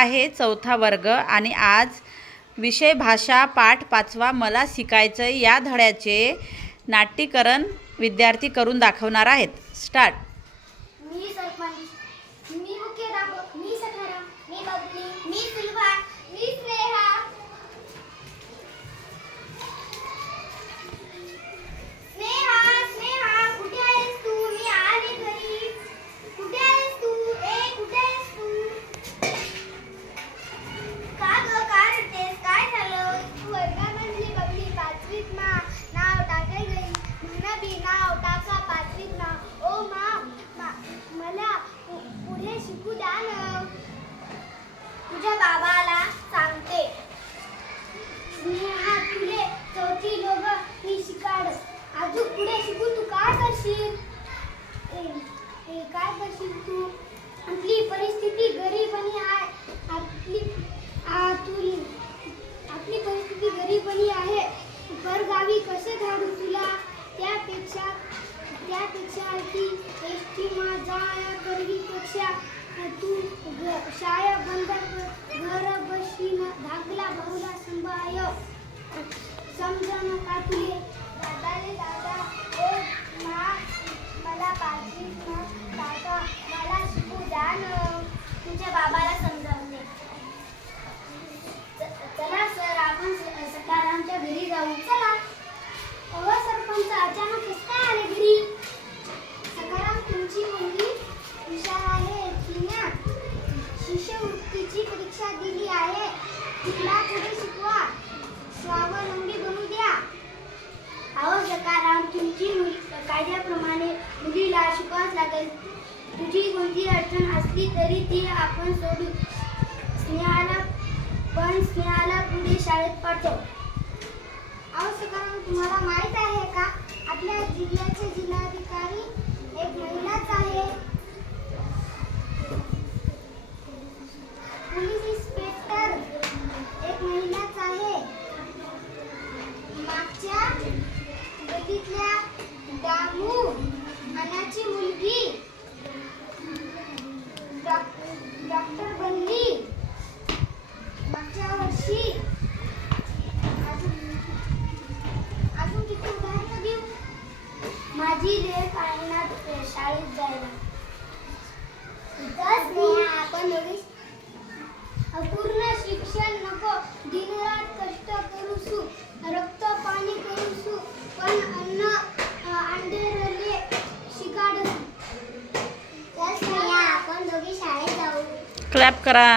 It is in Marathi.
आहे चौथा वर्ग आणि आज विषय भाषा पाठ पाचवा मला शिकायचं या धड्याचे नाट्यकरण विद्यार्थी करून दाखवणार आहेत. स्टार्ट मी मी मी मी बबली मी सुलभा मी स्नेहा स्नेहा स्नेहा कुठे आहेस तू मी आले घरी कुठे आहेस तू ए कुठे आहेस तू का ग का रडतेस काय झालं तू वर्गामधली बबली पाचवीत ना नाव टाकाय गई म्हणा बी नाव टाका पाचवीत ना ओ मा मा- मला पु- पुढे शिकू द्या ना तुझ्या बाबाला सांगते. स्नेहा तुले चौथी लोक मी शिकाड. अजून पुढे शिकू तू काय करशील? काय करशील तू? आपली परिस्थिती गरीब आहे. आपली तुली आपली परिस्थिती गरीबनी आहे. परगावी कसे धाडू तुला? त्यापेक्षा त्यापेक्षा ती एस टी जाया करवी पेक्षा तू दादाले दादा ओ मा मला मा तुझी कोणती अडचण असली तरी ती आपण सोडू. स्नेहाला पण स्नेहाला पुढे शाळेत पाठव. अहो तुम्हाला माहीत आहे का? आपल्या जिल्ह्याचे जिल्हाधिकारी एक महिलाच आहे. पोलीस इन्स्पेक्टर एक महिलाच आहे. माझी आहे ना शाळेत जायला आपण अपूर्ण शिक्षण नको. दिनरात कष्ट करू सु रक्त पाणी करू सु पण अन्न अंधेरले शिकाड तर स्नेहा आपण दोघी शाळेत जाऊ. क्लॅप करा.